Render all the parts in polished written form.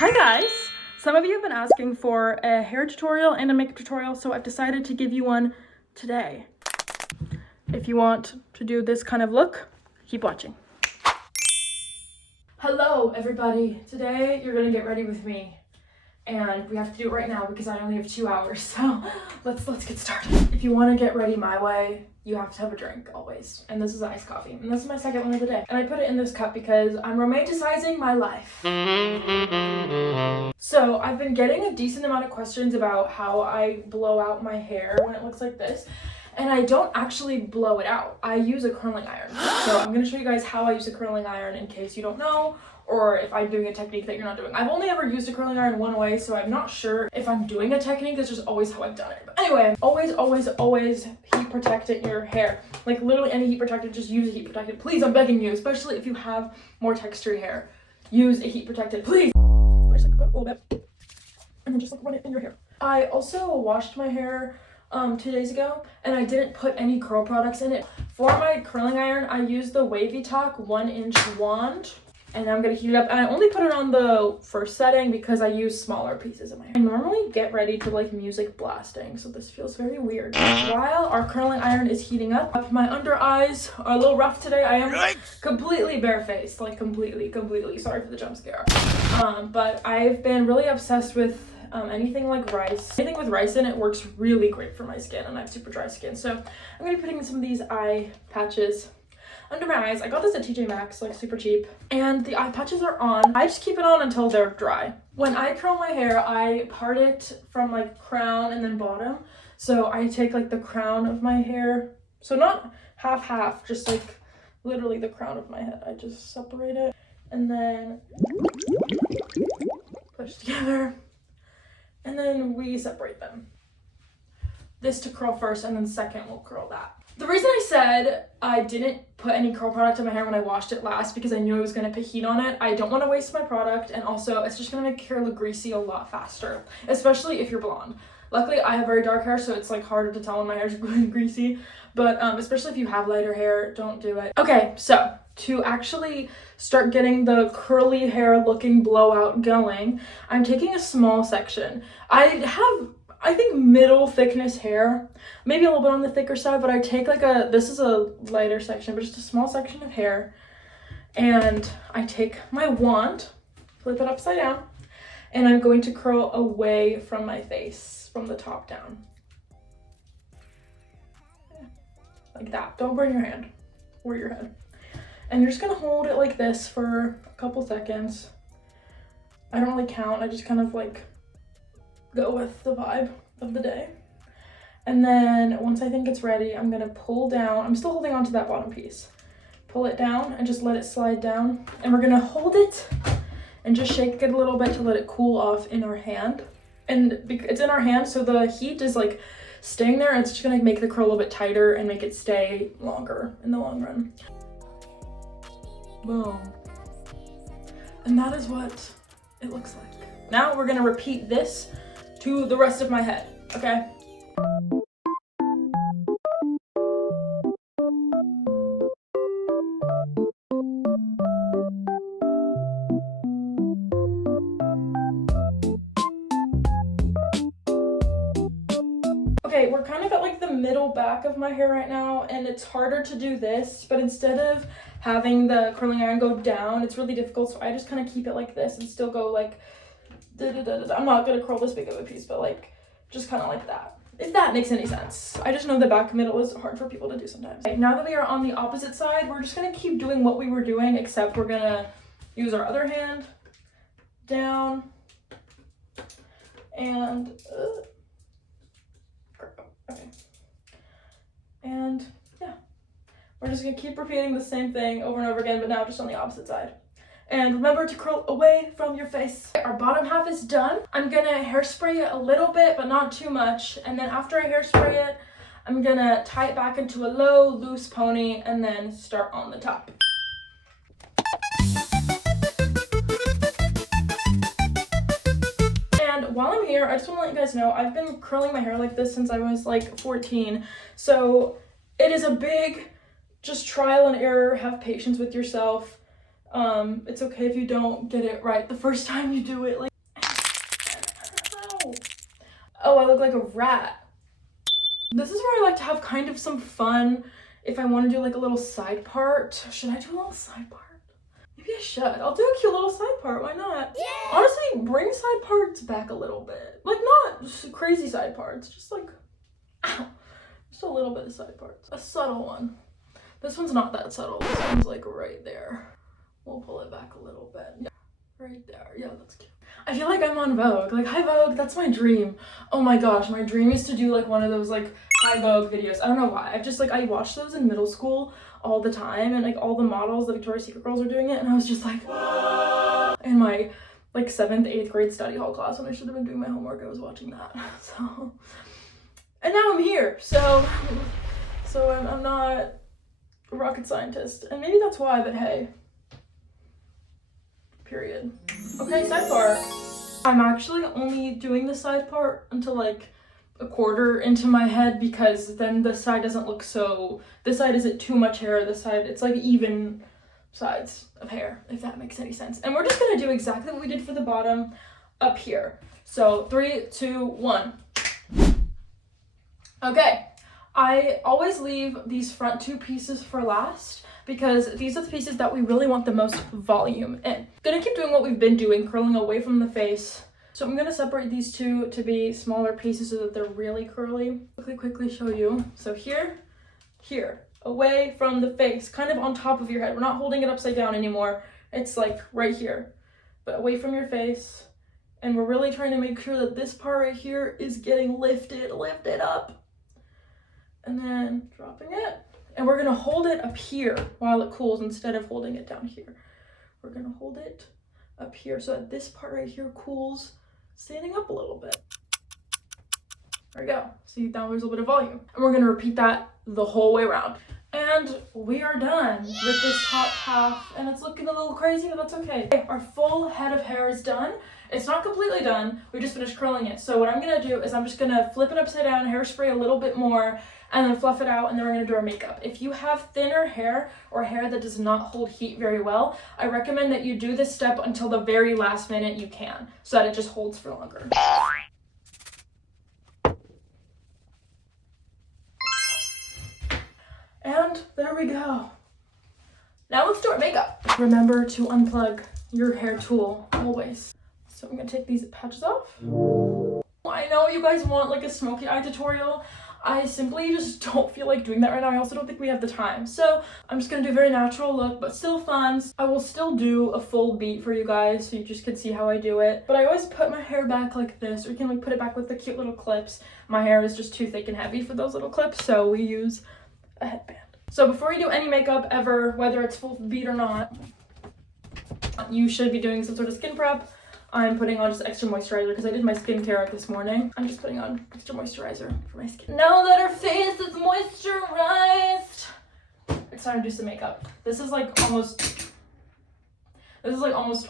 Hi guys! Some of you have been asking for a hair tutorial and a makeup tutorial, so I've decided to give you one today. If you want to do this kind of look, keep watching. Hello everybody! Today you're gonna get ready with me. And we have to do it right now because I only have 2 hours, so let's get started. If you want to get ready my way, you have to have a drink always. And this is iced coffee, and this is my second one of the day. And I put it in this cup because I'm romanticizing my life. So I've been getting a decent amount of questions about how I blow out my hair when it looks like this. And I don't actually blow it out. I use a curling iron. So I'm gonna show you guys how I use a curling iron in case you don't know, or if I'm doing a technique that you're not doing. I've only ever used a curling iron one way, so I'm not sure if I'm doing a technique. That's just always how I've done it. But anyway, always heat protect your hair. Like literally any heat protectant, just use a heat protectant. Please, I'm begging you, especially if you have more textured hair. Use a heat protectant, please. Just like a little bit, and then just like run it in your hair. I also washed my hair 2 days ago, and I didn't put any curl products in it. For my curling iron, I used the Wavy Talk 1-inch wand, and I'm gonna heat it up. And I only put it on the first setting because I use smaller pieces of my hair. I normally get ready to like music blasting, so this feels very weird. While our curling iron is heating up, my under eyes are a little rough today. I am completely barefaced, like completely. Sorry for the jump scare. But I've been really obsessed with anything like rice. Anything with rice in it works really great for my skin, and I have super dry skin. So I'm gonna be putting some of these eye patches under my eyes. I got this at TJ Maxx, like super cheap. And the eye patches are on. I just keep it on until they're dry. When I curl my hair, I part it from like crown and then bottom. So I take like the crown of my hair. So not half, just like literally the crown of my head. I just separate it and then push together. And then we separate them. This to curl first, and then second we'll curl that. The reason I said I didn't put any curl product in my hair when I washed it last because I knew I was gonna put heat on it. I don't want to waste my product, and also it's just gonna make your hair look greasy a lot faster, especially if you're blonde. Luckily, I have very dark hair, so it's like harder to tell when my hair's going greasy, but especially if you have lighter hair, don't do it. Okay, so to actually start getting the curly hair looking blowout going, I'm taking a small section. I think middle thickness hair, maybe a little bit on the thicker side, but I take like this is a lighter section, but just a small section of hair, and I take my wand, flip it upside down, and I'm going to curl away from my face, from the top down. Like that. Don't burn your hand or your head. And you're just gonna hold it like this for a couple seconds. I don't really count, I just kind of like go with the vibe of the day. And then once I think it's ready, I'm gonna pull down. I'm still holding on to that bottom piece. Pull it down and just let it slide down. And we're gonna hold it and just shake it a little bit to let it cool off in our hand. And it's in our hand, so the heat is like staying there, and it's just gonna make the curl a little bit tighter and make it stay longer in the long run. Boom. And that is what it looks like. Now we're gonna repeat this to the rest of my head, okay? Okay, we're kind of at like the middle back of my hair right now, and it's harder to do this, but instead of having the curling iron go down, it's really difficult, so I just kind of keep it like this and still go like I'm not gonna curl this big of a piece, but like just kind of like that, if that makes any sense. I just know the back middle is hard for people to do sometimes. Okay, now that we are on the opposite side, we're just gonna keep doing what we were doing, except we're gonna use our other hand down and okay, and yeah, we're just gonna keep repeating the same thing over and over again, but now just on the opposite side. And remember to curl away from your face. Our bottom half is done. I'm gonna hairspray it a little bit, but not too much. And then after I hairspray it, I'm gonna tie it back into a low, loose pony and then start on the top. And while I'm here, I just wanna let you guys know, I've been curling my hair like this since I was like 14. So it is a big, just trial and error, have patience with yourself. It's okay if you don't get it right the first time you do it. Like, Oh, I look like a rat. This is where I like to have kind of some fun. If I want to do like a little side part, should I do a little side part? Maybe I should. I'll do a cute little side part. Why not? Yeah. Honestly, bring side parts back a little bit. Like, not just crazy side parts. Just like, ow. Just a little bit of side parts. A subtle one. This one's not that subtle. This one's like right there. We'll pull it back a little bit. Yeah. Right there. Yeah, that's cute. I feel like I'm on Vogue. Like, hi Vogue, that's my dream. Oh my gosh, my dream is to do like one of those like hi Vogue videos. I don't know why. I've just like, I watched those in middle school all the time, and like all the models, the Victoria's Secret girls are doing it, and I was just like, in my like 7th, 8th grade study hall class when I should have been doing my homework, I was watching that. So, and now I'm here. So I'm not a rocket scientist, and maybe that's why, but hey. Period. Okay, side part. I'm actually only doing the side part until like a quarter into my head, because then the side doesn't look so, this side isn't too much hair, this side, it's like even sides of hair, if that makes any sense. And we're just gonna do exactly what we did for the bottom up here. So 3, 2, 1. Okay, I always leave these front 2 pieces for last, because these are the pieces that we really want the most volume in. Gonna keep doing what we've been doing, curling away from the face. So I'm gonna separate these 2 to be smaller pieces so that they're really curly. Quickly show you. So here, away from the face, kind of on top of your head. We're not holding it upside down anymore. It's like right here, but away from your face. And we're really trying to make sure that this part right here is getting lifted up. And then dropping it. And we're gonna hold it up here while it cools instead of holding it down here. We're gonna hold it up here so that this part right here cools, standing up a little bit. There we go. See, now there's a little bit of volume. And we're gonna repeat that the whole way around. And we are done with this top half, and it's looking a little crazy, but that's okay. Our full head of hair is done. It's not completely done. We just finished curling it. So what I'm gonna do is I'm just gonna flip it upside down, hairspray a little bit more, and then fluff it out, and then we're gonna do our makeup. If you have thinner hair or hair that does not hold heat very well, I recommend that you do this step until the very last minute you can, so that it just holds for longer. And there we go. Now let's do our makeup. Remember to unplug your hair tool always. So I'm gonna take these patches off. I know you guys want like a smoky eye tutorial. I simply just don't feel like doing that right now. I also don't think we have the time. So I'm just gonna do a very natural look, but still fun. I will still do a full beat for you guys so you just can see how I do it. But I always put my hair back like this, or you can like put it back with the cute little clips. My hair is just too thick and heavy for those little clips, so we use a headband. So before you do any makeup ever, whether it's full beat or not, you should be doing some sort of skin prep. I'm putting on just extra moisturizer because I did my skincare this morning. I'm just putting on extra moisturizer for my skin. Now that our face is moisturized, it's time to do some makeup. This is like almost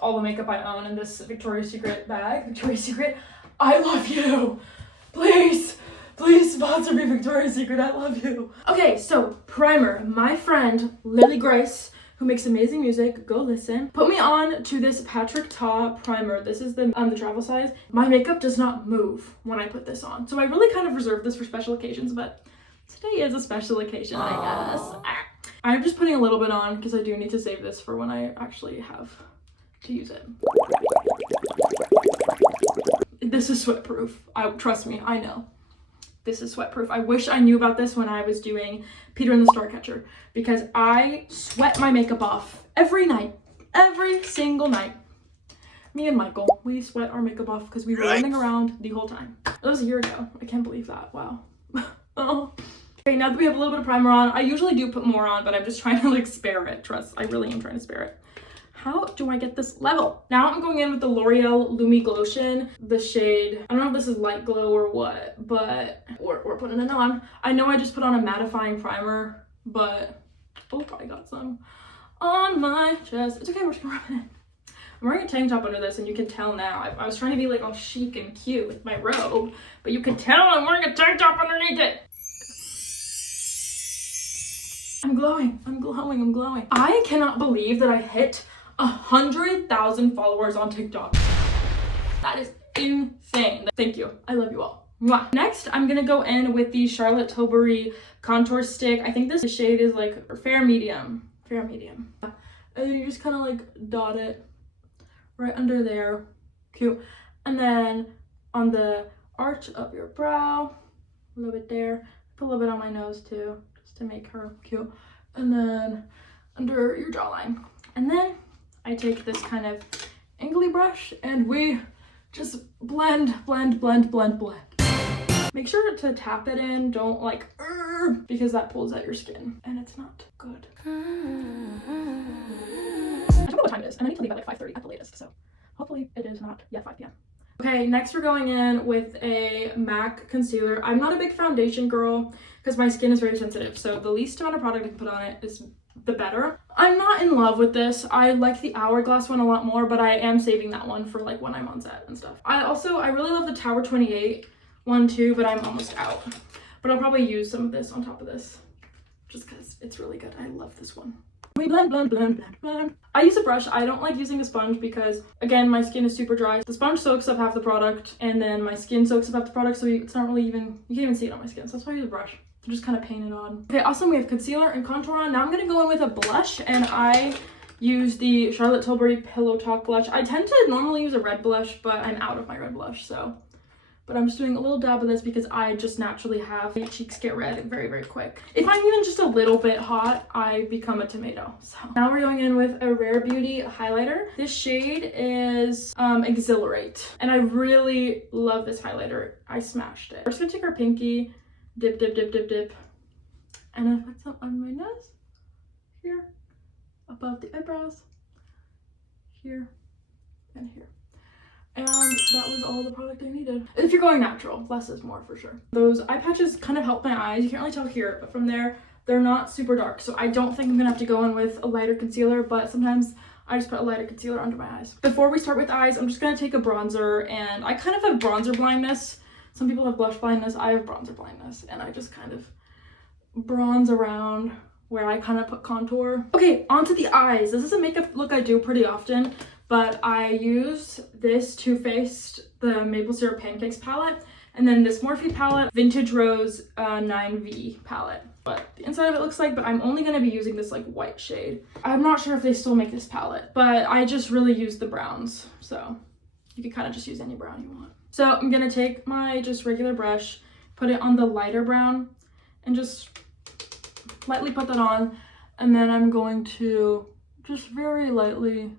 all the makeup I own in this Victoria's Secret bag. Victoria's Secret, I love you. Please sponsor me, Victoria's Secret, I love you. Okay, so primer. My friend, Lily Grace, who makes amazing music, go listen, put me on to this Patrick Ta primer. This is the travel size. My makeup does not move when I put this on. So I really kind of reserve this for special occasions, but today is a special occasion, I guess. I'm just putting a little bit on because I do need to save this for when I actually have to use it. This is sweat proof. Trust me, I know. This is sweat proof. I wish I knew about this when I was doing Peter and the Starcatcher, because I sweat my makeup off every night, every single night. Me and Michael, we sweat our makeup off because we were running around the whole time. That was a year ago. I can't believe that. Wow. Oh. Okay, now that we have a little bit of primer on, I usually do put more on, but I'm just trying to like spare it. Trust, I really am trying to spare it. How do I get this level? Now I'm going in with the L'Oreal Lumi Glotion, the shade, I don't know if this is light glow or what, but we're putting it on. I know I just put on a mattifying primer, but oh, probably got some on my chest. It's okay, we're just gonna rub it in. I'm wearing a tank top under this, and you can tell now. I was trying to be like all chic and cute with my robe, but you can tell I'm wearing a tank top underneath it. I'm glowing, I'm glowing, I'm glowing. I cannot believe that I hit 100,000 followers on TikTok. That is insane. Thank you. I love you all. Mwah. Next, I'm gonna go in with the Charlotte Tilbury contour stick. I think this shade is like fair medium. Fair medium. And then you just kind of like dot it right under there. Cute. And then on the arch of your brow, a little bit there. Put a little bit on my nose too, just to make her cute. And then under your jawline. And then I take this kind of angly brush and we just blend. Make sure to tap it in, don't like, because that pulls at your skin and it's not good. I don't know what time it is, and I need to leave at like 5:30 at the latest, so hopefully it is not yet 5 p.m. Okay, next we're going in with a MAC concealer. I'm not a big foundation girl because my skin is very sensitive, so the least amount of product I can put on it is the better. I'm not in love with this. I like the Hourglass one a lot more, but I am saving that one for like when I'm on set and stuff. I really love the Tower 28 one too, but I'm almost out. But I'll probably use some of this on top of this just because it's really good. I love this one. We blend. I use a brush. I don't like using a sponge because, again, my skin is super dry. The sponge soaks up half the product and then my skin soaks up half the product, so it's not really even, you can't even see it on my skin. So that's why I use a brush to just kind of paint it on. Okay, awesome. We have concealer and contour on. Now I'm going to go in with a blush, and I use the Charlotte Tilbury Pillow Talk blush. I tend to normally use a red blush, but I'm out of my red blush, so. But I'm just doing a little dab of this because I just naturally have my cheeks get red very, very quick. If I'm even just a little bit hot, I become a tomato. So now we're going in with a Rare Beauty highlighter. This shade is Exhilarate. And I really love this highlighter. I smashed it. We're just gonna take our pinky, dip. And I put some on my nose, here, above the eyebrows, here, and here. And that was all the product I needed. If you're going natural, less is more for sure. Those eye patches kind of help my eyes. You can't really tell here, but from there, they're not super dark. So I don't think I'm gonna have to go in with a lighter concealer, but sometimes I just put a lighter concealer under my eyes. Before we start with eyes, I'm just gonna take a bronzer, and I kind of have bronzer blindness. Some people have blush blindness. I have bronzer blindness, and I just kind of bronze around where I kind of put contour. Okay, onto the eyes. This is a makeup look I do pretty often, but I use this Too Faced, the Maple Syrup Pancakes palette, and then this Morphe palette, Vintage Rose 9V palette. What the inside of it looks like, but I'm only gonna be using this like white shade. I'm not sure if they still make this palette, but I just really use the browns, so you can kind of just use any brown you want. So I'm gonna take my just regular brush, put it on the lighter brown, and just lightly put that on, and then I'm going to just very lightly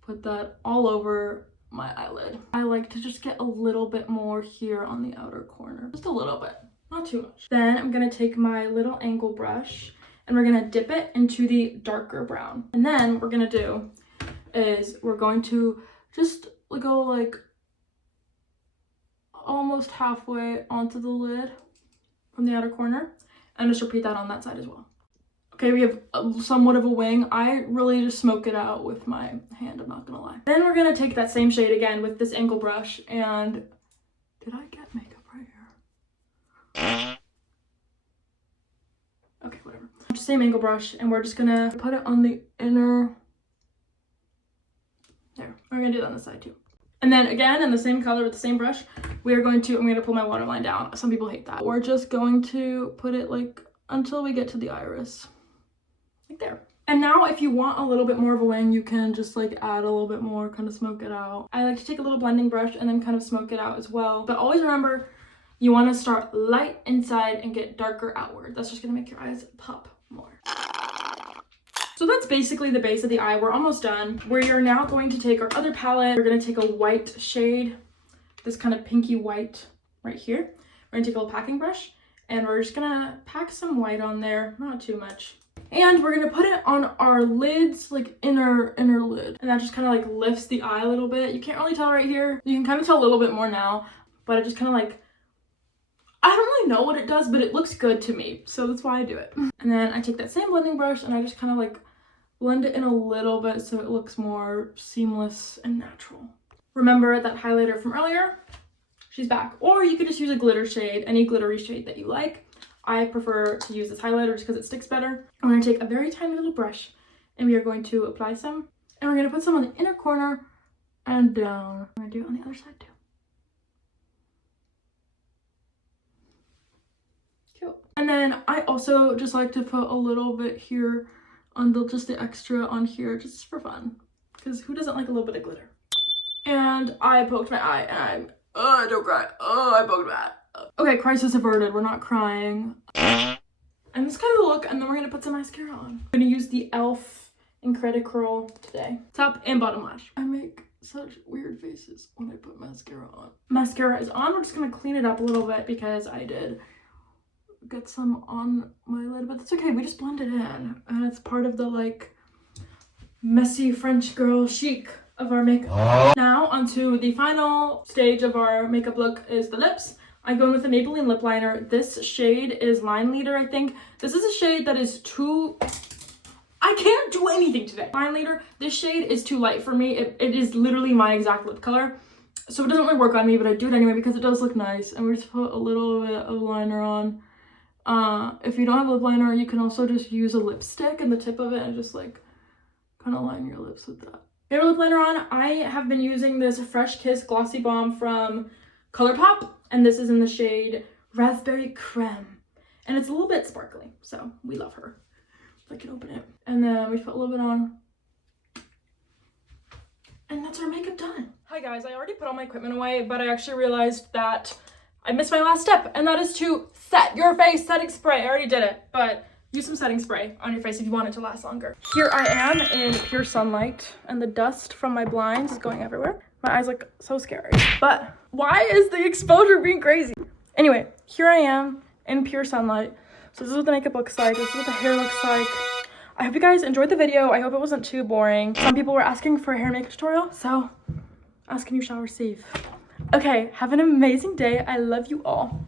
put that all over my eyelid. I like to just get a little bit more here on the outer corner, just a little bit, not too much. Then I'm gonna take my little angle brush and we're gonna dip it into the darker brown. And then what we're gonna do is we're going to just go like almost halfway onto the lid from the outer corner, and just repeat that on that side as well. Okay, we have somewhat of a wing. I really just smoke it out with my hand, I'm not gonna lie. Then we're gonna take that same shade again with this angle brush, and did I get makeup right here? Okay, whatever. Same angle brush, and we're just gonna put it on the inner, there. We're gonna do that on this side too. And then again, in the same color with the same brush, I'm gonna pull my waterline down. Some people hate that. We're just going to put it like until we get to the iris, like there. And now if you want a little bit more of a wing, you can just like add a little bit more, kind of smoke it out. I like to take a little blending brush and then kind of smoke it out as well. But always remember, you want to start light inside and get darker outward. That's just gonna make your eyes pop more. So that's basically the base of the eye. We're almost done. We are now going to take our other palette. We're gonna take a white shade, this kind of pinky white right here. We're gonna take a little packing brush and we're just gonna pack some white on there, not too much. And we're gonna put it on our lids, like inner lid. And that just kind of like lifts the eye a little bit. You can't really tell right here. You can kind of tell a little bit more now, but it just kind of like, I don't really know what it does, but it looks good to me. So that's why I do it. And then I take that same blending brush and I just kind of like blend it in a little bit so it looks more seamless and natural. Remember that highlighter from earlier? She's back. Or you could just use a glitter shade, any glittery shade that you like. I prefer to use this highlighter just because it sticks better. I'm going to take a very tiny little brush and we are going to apply some. And we're going to put some on the inner corner and down. I'm going to do it on the other side too. And then I also just like to put a little bit here on just the extra on here, just for fun. Because who doesn't like a little bit of glitter? And I poked my eye and don't cry. I poked my eye. Okay, crisis averted. We're not crying. And this kind of the look, and then we're gonna put some mascara on. I'm gonna use the e.l.f. Incredicurl today. Top and bottom lash. I make such weird faces when I put mascara on. Mascara is on. We're just gonna clean it up a little bit because I did get some on my lid, but that's okay. We just blend it in, and it's part of the like messy French girl chic of our makeup. Now onto the final stage of our makeup look is the lips. I go in with a Maybelline lip liner. This shade is Line Leader, I think. This is a shade that is too... I can't do anything today. Line Leader, this shade is too light for me. It is literally my exact lip color. So it doesn't really work on me, but I do it anyway because it does look nice. And we just put a little bit of liner on. If you don't have lip liner, you can also just use a lipstick and the tip of it and just like kind of line your lips with that. Get a lip liner on. I have been using this Fresh Kiss Glossy Balm from ColourPop, and this is in the shade Raspberry Creme. And it's a little bit sparkly, so we love her. If I can open it. And then we put a little bit on. And that's our makeup done. Hi guys, I already put all my equipment away, but I actually realized that I missed my last step, and that is to set your face setting spray. I already did it, but use some setting spray on your face if you want it to last longer. Here I am in pure sunlight, and the dust from my blinds is going everywhere. My eyes look so scary. But why is the exposure being crazy? Anyway, here I am in pure sunlight. So this is what the makeup looks like. This is what the hair looks like. I hope you guys enjoyed the video. I hope it wasn't too boring. Some people were asking for a hair makeup tutorial, so ask and you shall receive. Okay, have an amazing day. I love you all.